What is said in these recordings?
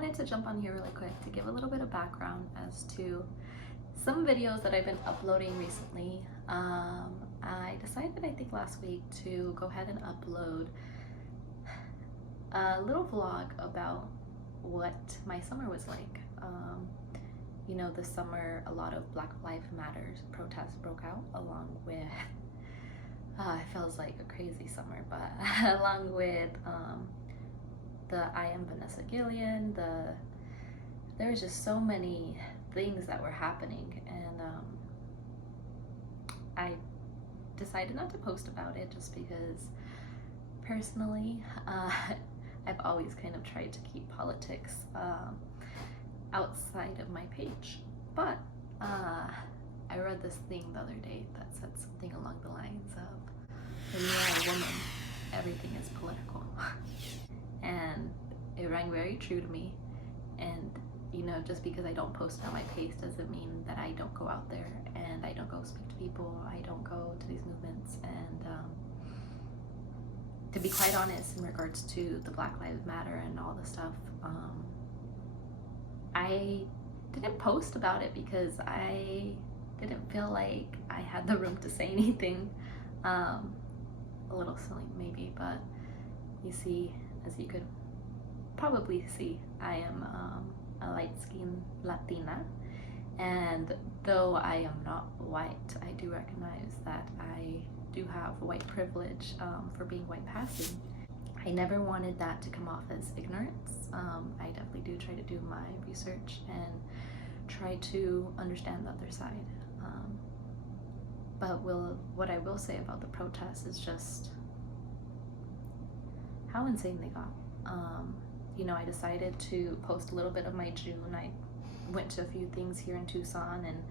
wanted to jump on here really quick to give a little bit of background as to some videos that I've been uploading recently. I decided, I think last week, to go ahead and upload a little vlog about what my summer was like. You know, this summer a lot of Black Lives Matter protests broke out, along with it feels like a crazy summer, but along with the I Am Vanessa Gillian, there was just so many things that were happening, and I decided not to post about it just because personally I've always kind of tried to keep politics outside of my page. But I read this thing the other day that said something along the lines of, when you're a woman, everything is political. And it rang very true to me. And you know, just because I don't post on my page doesn't mean that I don't go out there and I don't go speak to people, I don't go to these movements. And to be quite honest, in regards to the Black Lives Matter and all the stuff, I didn't post about it because I didn't feel like I had the room to say anything. A little silly maybe, but you see, as you could probably see, I am a light-skinned Latina, and though I am not white, I do recognize that I do have white privilege for being white passing. I never wanted that to come off as ignorance. I definitely do try to do my research and try to understand the other side. But what I will say about the protests is just how insane they got. You know, I decided to post a little bit of my June. I went to a few things here in Tucson and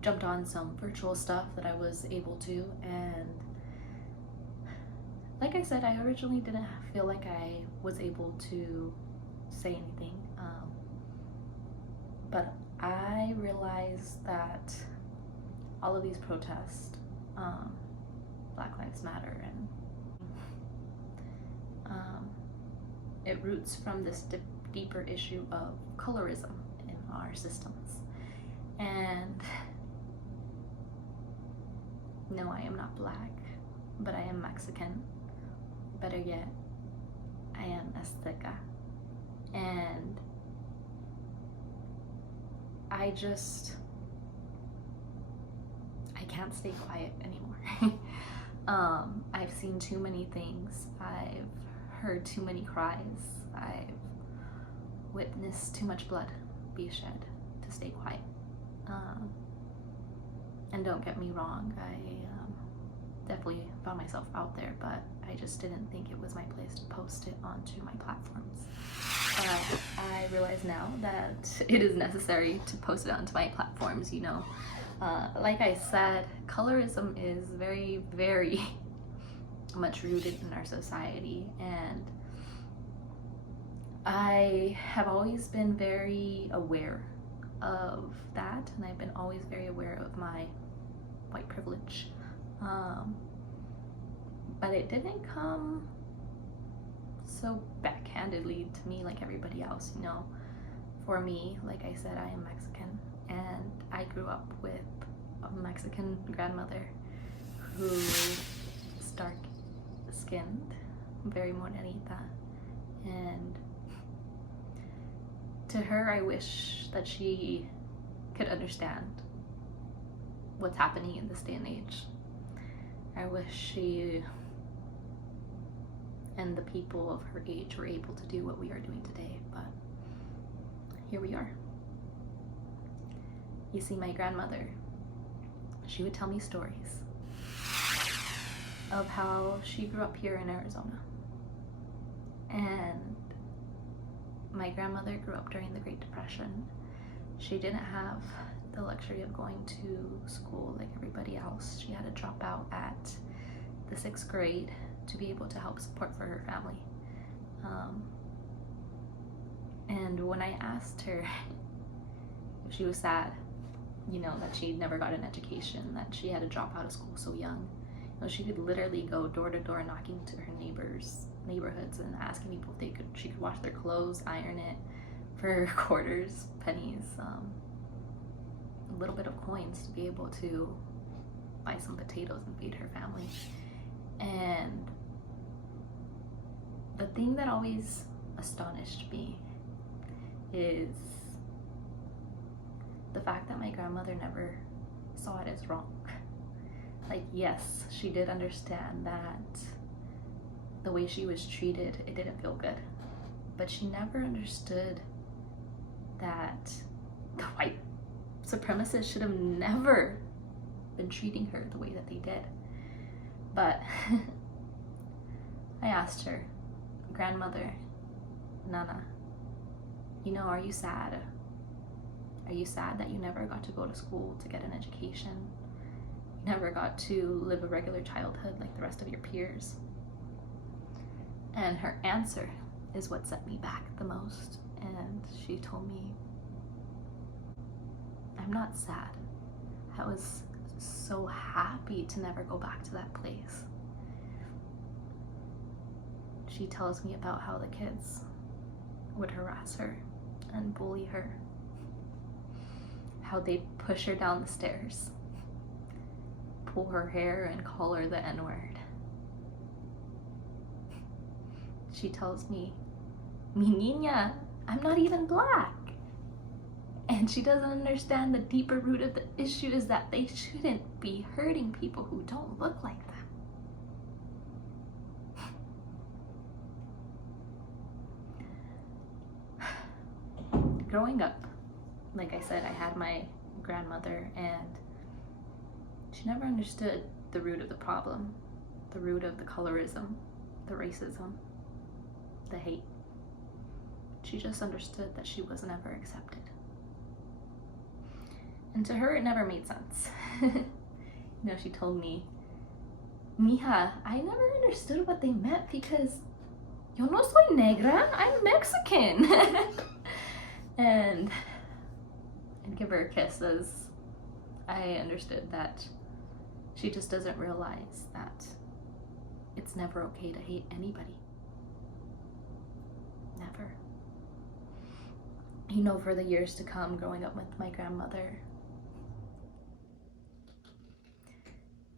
jumped on some virtual stuff that I was able to, and like I said, I originally didn't feel like I was able to say anything, but I realized that all of these protests, Black Lives Matter, and it roots from this deeper issue of colorism in our systems. And no, I am not Black, but I am Mexican. Better yet, I am Azteca. And I can't stay quiet anymore. I've seen too many things. I've heard too many cries. I've witnessed too much blood be shed to stay quiet. And don't get me wrong, I definitely found myself out there, but I just didn't think it was my place to post it onto my platforms. I realize now that it is necessary to post it onto my platforms. You know, like I said, colorism is very, very much rooted in our society, and I have always been very aware of that, and I've been always very aware of my white privilege. But it didn't come so backhandedly to me like everybody else, you know. For me, like I said, I am Mexican, and I grew up with a Mexican grandmother who is dark-skinned, very morenita, and to her, I wish that she could understand what's happening in this day and age. I wish she and the people of her age were able to do what we are doing today, but here we are. You see, my grandmother, she would tell me stories of how she grew up here in Arizona. And my grandmother grew up during the Great Depression. She didn't have the luxury of going to school like everybody else. She had to drop out at the 6th grade to be able to help support for her family. And when I asked her if she was sad, you know, that she never got an education, that she had to drop out of school so young, you know, she could literally go door to door knocking to her neighborhoods and asking people if she could wash their clothes, iron it, for quarters, pennies, a little bit of coins to be able to buy some potatoes and feed her family. And the thing that always astonished me is the fact that my grandmother never saw it as wrong. Like, yes, she did understand that the way she was treated, it didn't feel good. But she never understood that the white supremacists should have never been treating her the way that they did. But I asked her, grandmother, Nana, you know, are you sad? Are you sad that you never got to go to school to get an education? You never got to live a regular childhood like the rest of your peers? And her answer is what set me back the most. And she told me, I'm not sad. I was so happy to never go back to that place. She tells me about how the kids would harass her and bully her, how they'd push her down the stairs, pull her hair and call her the N-word. She tells me, mi niña, I'm not even black. And she doesn't understand the deeper root of the issue is that they shouldn't be hurting people who don't look like them. Growing up, like I said, I had my grandmother, and she never understood the root of the problem, the root of the colorism, the racism, the hate. She just understood that she was never accepted. And to her, it never made sense. You know, she told me, mija, I never understood what they meant because yo no soy negra, I'm Mexican. And I'd give her a kiss as I understood that she just doesn't realize that it's never okay to hate anybody. Never. You know, for the years to come, growing up with my grandmother,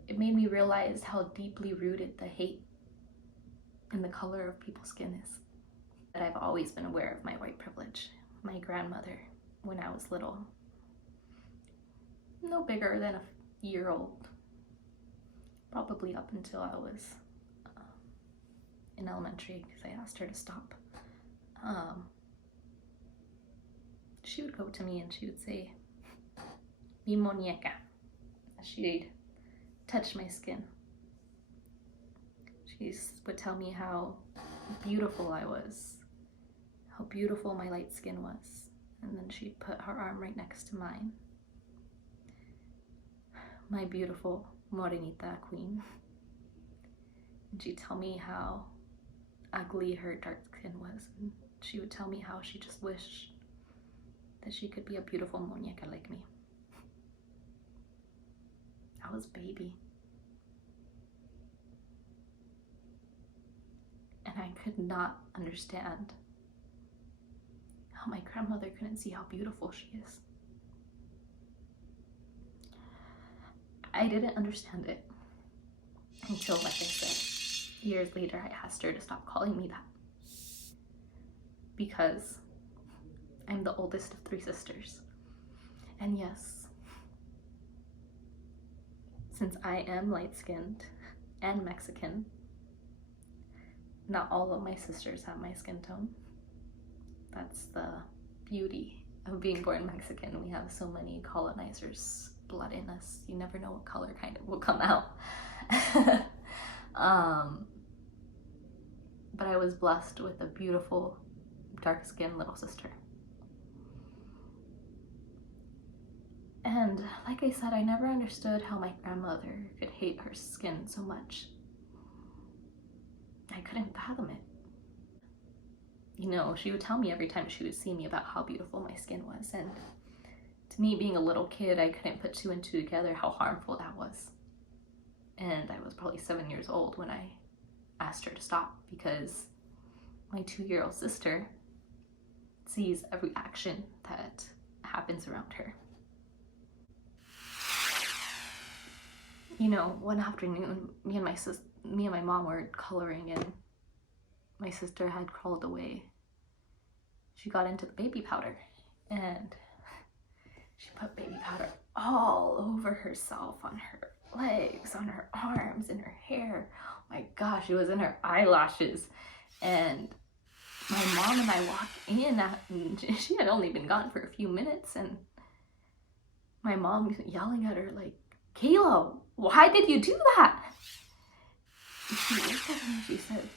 it made me realize how deeply rooted the hate and the color of people's skin is. That I've always been aware of my white privilege. My grandmother, when I was little, no bigger than a year old, probably up until I was in elementary, because I asked her to stop. She would go to me and she would say, mi muñeca. She'd touch my skin. She would tell me how beautiful I was, how beautiful my light skin was. And then she'd put her arm right next to mine. My beautiful morenita queen. And she'd tell me how ugly her dark skin was. And she would tell me how she just wished that she could be a beautiful muñeca like me. I was a baby. And I could not understand how my grandmother couldn't see how beautiful she is. I didn't understand it until, like I said, years later I asked her to stop calling me that. Because I'm the oldest of 3 sisters. And yes, since I am light-skinned and Mexican, not all of my sisters have my skin tone. That's the beauty of being born Mexican. We have so many colonizers' blood in us. You never know what color kind of will come out. But I was blessed with a beautiful, dark-skinned little sister. And like I said, I never understood how my grandmother could hate her skin so much. I couldn't fathom it. You know, she would tell me every time she would see me about how beautiful my skin was. And to me, being a little kid, I couldn't put 2 and 2 together how harmful that was. And I was probably 7 years old when I asked her to stop, because my 2-year-old sister sees every action that happens around her. You know, one afternoon, me and my mom were coloring, and my sister had crawled away. She got into the baby powder, and she put baby powder all over herself, on her legs, on her arms, in her hair. Oh my gosh, it was in her eyelashes. And my mom and I walked in, and she had only been gone for a few minutes, and my mom yelling at her like, "Kayla, why did you do that?" And she looked at me and she said,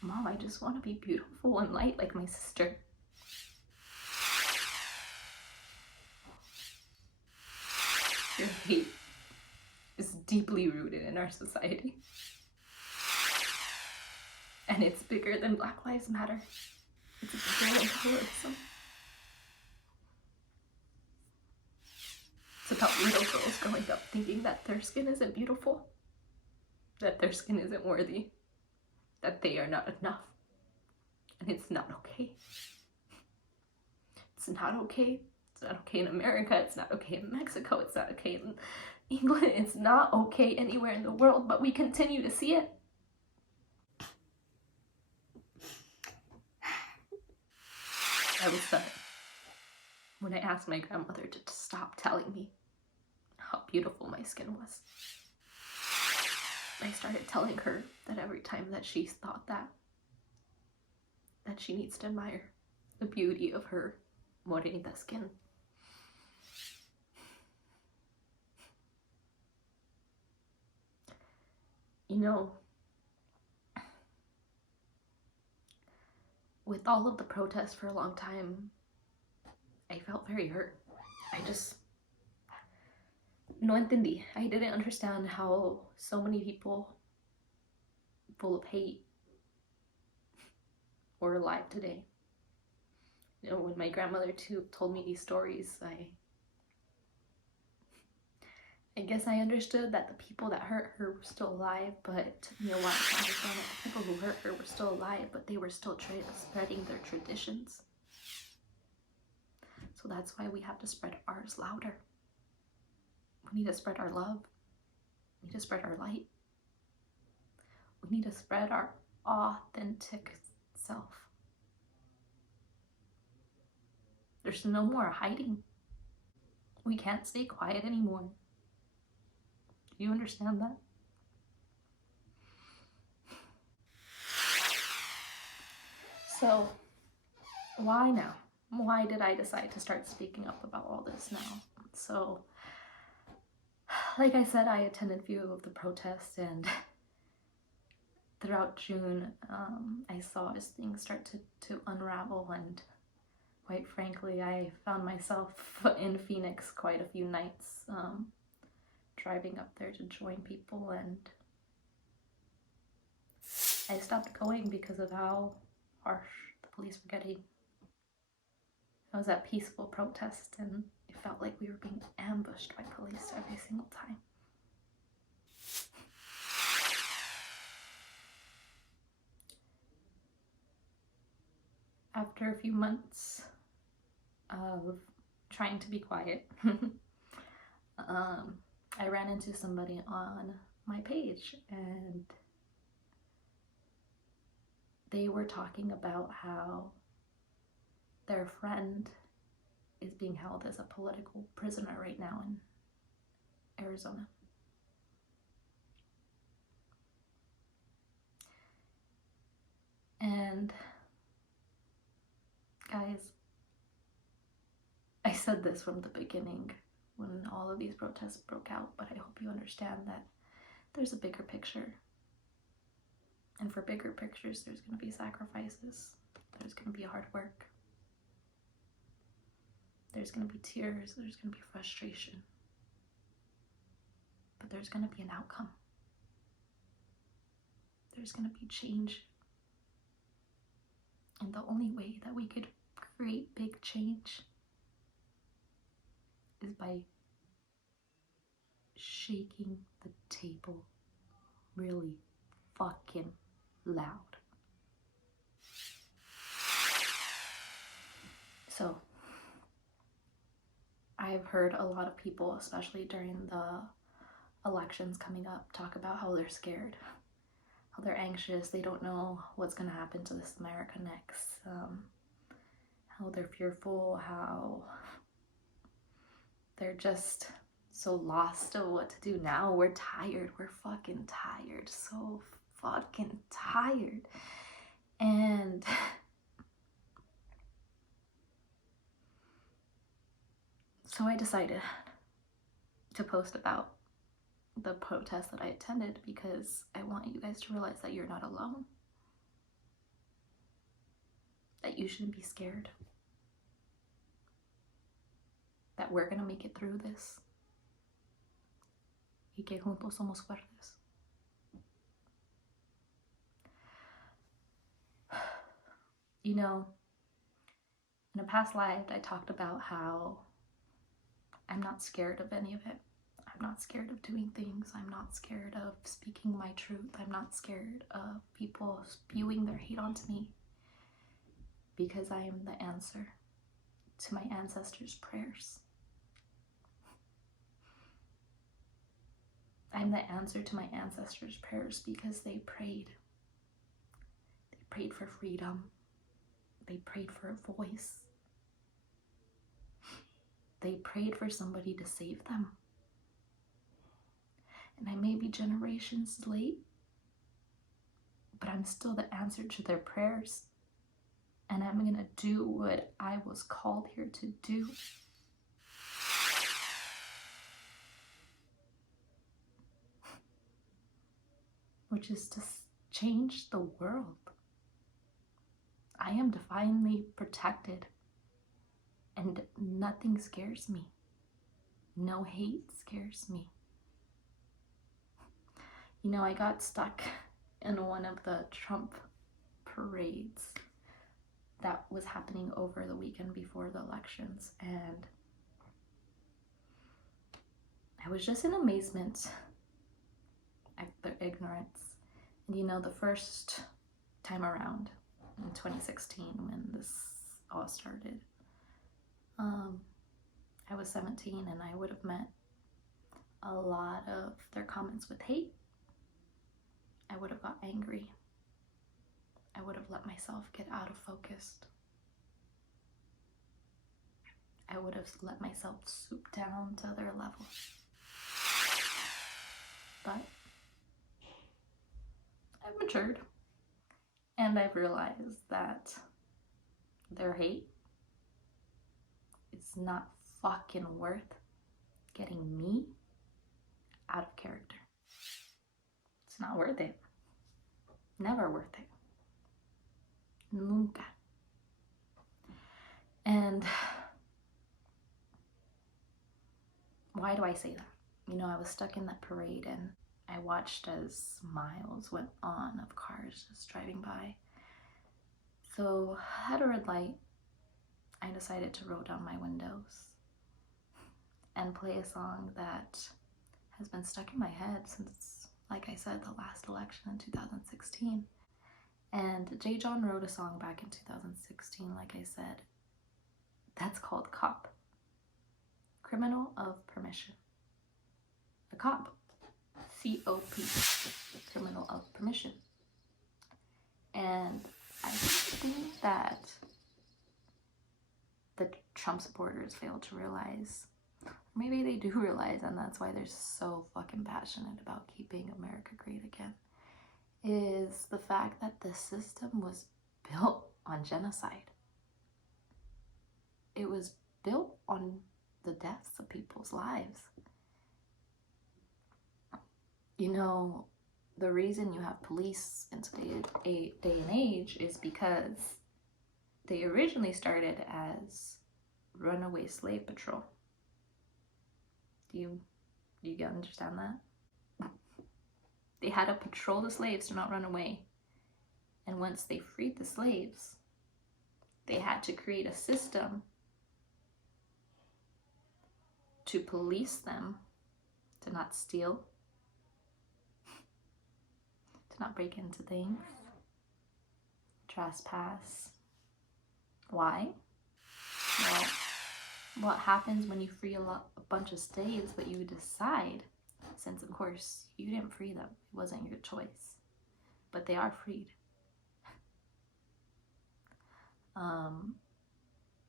"Mom, I just want to be beautiful and light like my sister." Your hate is deeply rooted in our society. And it's bigger than Black Lives Matter. It's bigger than colorism. It's about little girls growing up thinking that their skin isn't beautiful, that their skin isn't worthy, that they are not enough. And it's not okay. It's not okay. It's not okay in America. It's not okay in Mexico. It's not okay in England. It's not okay anywhere in the world, but we continue to see it. I was 7 when I asked my grandmother to stop telling me how beautiful my skin was. I started telling her that every time that she thought that she needs to admire the beauty of her morenita skin. You know, with all of the protests for a long time, I felt very hurt. I just no entendí. I didn't understand how so many people full of hate were alive today. You know, when my grandmother too told me these stories, I guess I understood that the people that hurt her were still alive, but it took me a while to understand that the people who hurt her were still alive, but they were still spreading their traditions. So that's why we have to spread ours louder. We need to spread our love. We need to spread our light. We need to spread our authentic self. There's no more hiding. We can't stay quiet anymore. Do you understand that? So, why now? Why did I decide to start speaking up about all this now? So, like I said, I attended a few of the protests, and throughout June, I saw as things start to unravel, and quite frankly, I found myself in Phoenix quite a few nights, driving up there to join people, and I stopped going because of how harsh the police were getting. I was at peaceful protest, and it felt like we were being ambushed by police every single time. After a few months of trying to be quiet, I ran into somebody on my page, and they were talking about how their friend is being held as a political prisoner right now in Arizona. And guys, I said this from the beginning when all of these protests broke out, but I hope you understand that there's a bigger picture. And for bigger pictures, there's going to be sacrifices. There's going to be hard work. There's going to be tears. There's going to be frustration. But there's going to be an outcome. There's going to be change. And the only way that we could create big change is by shaking the table really fucking loud. So I've heard a lot of people, especially during the elections coming up, talk about how they're scared, how they're anxious, they don't know what's going to happen to this America next, how they're fearful, how they're just so lost of what to do now. We're tired. We're fucking tired. So fucking tired. And so I decided to post about the protest that I attended because I want you guys to realize that you're not alone. That you shouldn't be scared. That we're gonna make it through this. Y que juntos somos fuertes. You know, in a past life, I talked about how I'm not scared of any of it. I'm not scared of doing things. I'm not scared of speaking my truth. I'm not scared of people spewing their hate onto me because I am the answer to my ancestors' prayers. I'm the answer to my ancestors' prayers because they prayed. They prayed for freedom. They prayed for a voice. They prayed for somebody to save them. And I may be generations late, but I'm still the answer to their prayers. And I'm gonna do what I was called here to do. Which is to change the world. I am divinely protected and nothing scares me. No hate scares me. You know, I got stuck in one of the Trump parades that was happening over the weekend before the elections, and I was just in amazement at their ignorance. And you know, the first time around in 2016 when this all started, I was 17 and I would have met a lot of their comments with hate. I would have got angry. I would have let myself get out of focus. I would have let myself swoop down to their level. But I've matured and I've realized that their hate is not fucking worth getting me out of character. It's not worth it. Never worth it. Nunca. And why do I say that? You know, I was stuck in that parade and I watched as miles went on of cars just driving by. So at a red light, I decided to roll down my windows and play a song that has been stuck in my head since, like I said, the last election in 2016. And J. John wrote a song back in 2016, like I said, that's called Cop. Criminal of Permission. A cop. C-O-P. Criminal of Permission. And I think that the Trump supporters fail to realize, or maybe they do realize, and that's why they're so fucking passionate about keeping America great again, is the fact that the system was built on genocide. It was built on the deaths of people's lives. You know, the reason you have police in today's day and age is because they originally started as runaway slave patrol. Do you understand that? They had to patrol the slaves to not run away. And once they freed the slaves, they had to create a system to police them, to not steal, to not break into things, trespass. Why? Well, what happens when you free a bunch of slaves, but you decide, since of course you didn't free them, it wasn't your choice, but they are freed.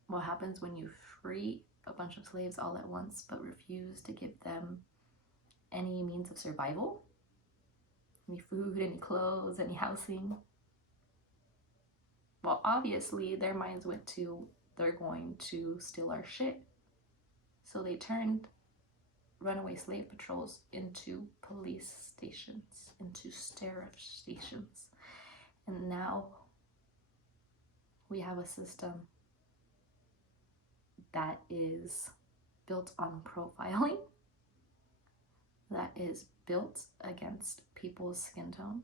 What happens when you free a bunch of slaves all at once, but refuse to give them any means of survival? Any food, any clothes, any housing? Well, obviously their minds went to, they're going to steal our shit. So they turned runaway slave patrols into police stations, into sheriff stations. And now we have a system that is built on profiling, that is built against people's skin tone.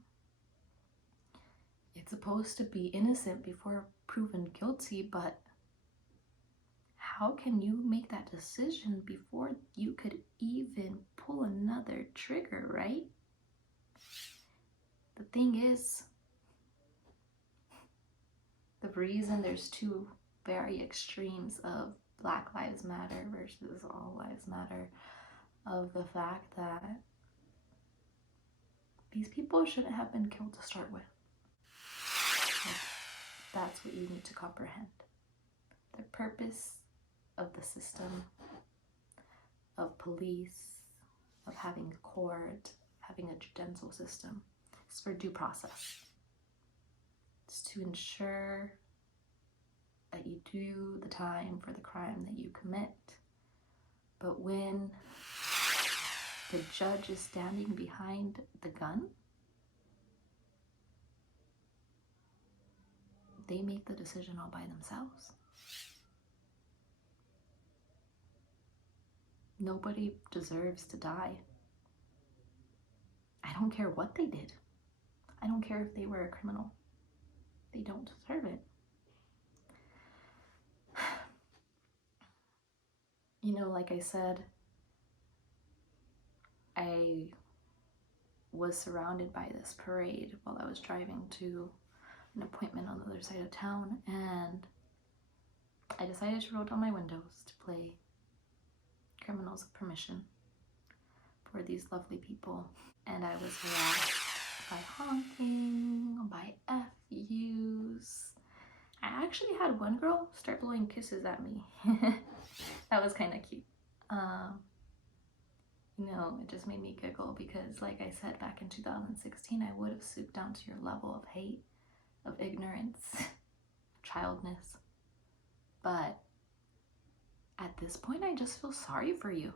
It's supposed to be innocent before proven guilty, but how can you make that decision before you could even pull another trigger, right? The thing is, the reason there's two very extremes of Black Lives Matter versus All Lives Matter, of the fact that these people shouldn't have been killed to start with. Like, that's what you need to comprehend. The purpose of the system, of police, of having a court, having a judicial system, is for due process. It's to ensure that you do the time for the crime that you commit. But when the judge is standing behind the gun, they make the decision all by themselves. Nobody deserves to die. I don't care what they did. I don't care if they were a criminal. They don't deserve it. You know, like I said, I was surrounded by this parade while I was driving to an appointment on the other side of town, and I decided to roll down my windows to play Criminals of Permission for these lovely people. And I was harassed by honking, by FUs. I actually had one girl start blowing kisses at me. That was kind of cute. You know, it just made me giggle because, like I said, back in 2016, I would have stooped down to your level of hate, of ignorance, childness. But at this point, I just feel sorry for you.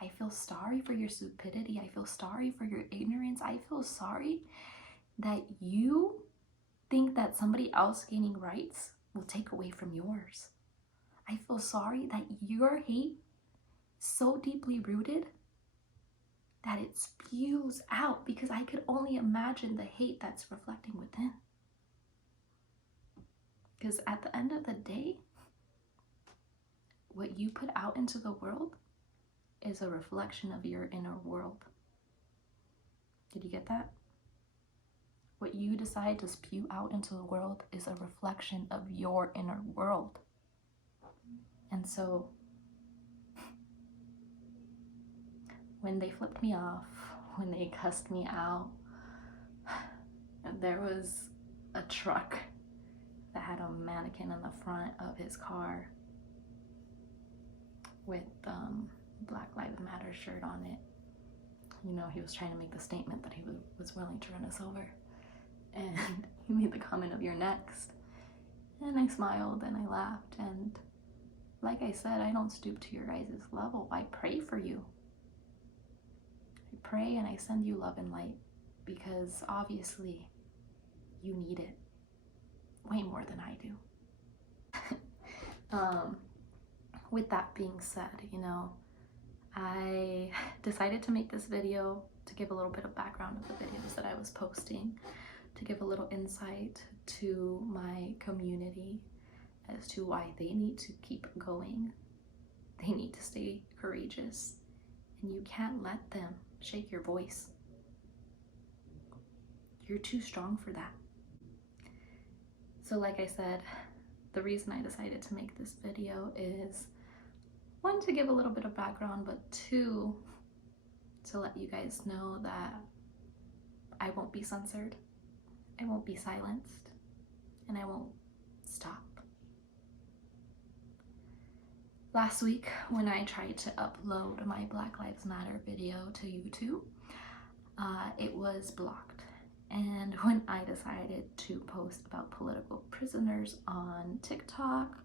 I feel sorry for your stupidity. I feel sorry for your ignorance. I feel sorry that you think that somebody else gaining rights will take away from yours. I feel sorry that your hate is so deeply rooted that it spews out, because I could only imagine the hate that's reflecting within. Because at the end of the day, what you put out into the world is a reflection of your inner world. Did you get that? What you decide to spew out into the world is a reflection of your inner world. And so when they flipped me off, when they cussed me out, there was a truck that had a mannequin in the front of his car with Black Lives Matter shirt on it. You know, he was trying to make the statement that he was willing to run us over. And he made the comment of "you're next." And I smiled and I laughed. And like I said, I don't stoop to your guys' level. I pray for you. I pray and I send you love and light, because obviously you need it way more than I do. With that being said, you know, I decided to make this video to give a little bit of background of the videos that I was posting, to give a little insight to my community as to why they need to keep going. They need to stay courageous, and you can't let them shake your voice. You're too strong for that. So like I said, the reason I decided to make this video is, one, to give a little bit of background, but two, to let you guys know that I won't be censored, I won't be silenced, and I won't stop. Last week, when I tried to upload my Black Lives Matter video to YouTube, it was blocked. And when I decided to post about political prisoners on TikTok,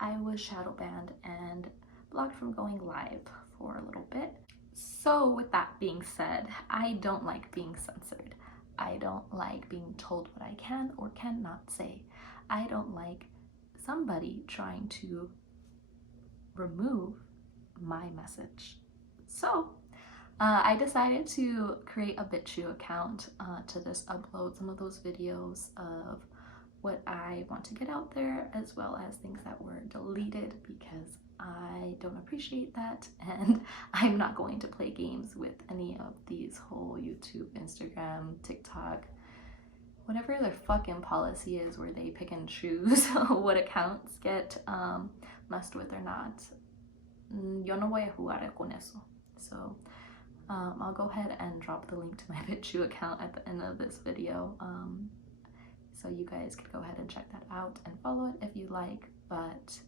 I was shadow banned and blocked from going live for a little bit. So with that being said, I don't like being censored. I don't like being told what I can or cannot say. I don't like somebody trying to remove my message. So I decided to create a BitChute account to just upload some of those videos of what I want to get out there, as well as things that were deleted, because I don't appreciate that, and I'm not going to play games with any of these whole YouTube, Instagram, TikTok, whatever their fucking policy is where they pick and choose what accounts get messed with or not. Yo no voy a jugar con eso. So I'll go ahead and drop the link to my BitChute account at the end of this video, so you guys can go ahead and check that out and follow it if you like. But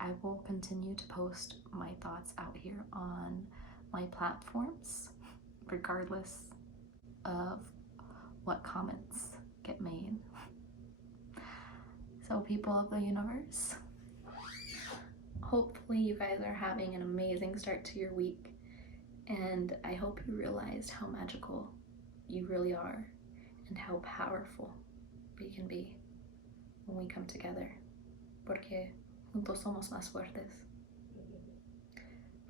I will continue to post my thoughts out here on my platforms, regardless of what comments get made. So people of the universe, hopefully you guys are having an amazing start to your week, and I hope you realized how magical you really are and how powerful we can be when we come together, porque juntos somos más fuertes.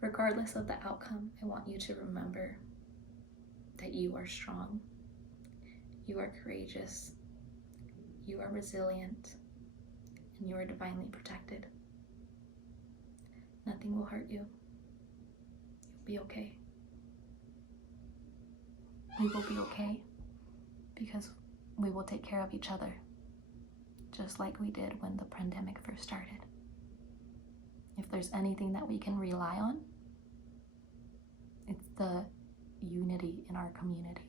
Regardless of the outcome, I want you to remember that you are strong, you are courageous, you are resilient, and you are divinely protected. Nothing will hurt you. You'll be okay. We will be okay because we will take care of each other, just like we did when the pandemic first started. If there's anything that we can rely on, it's the unity in our community.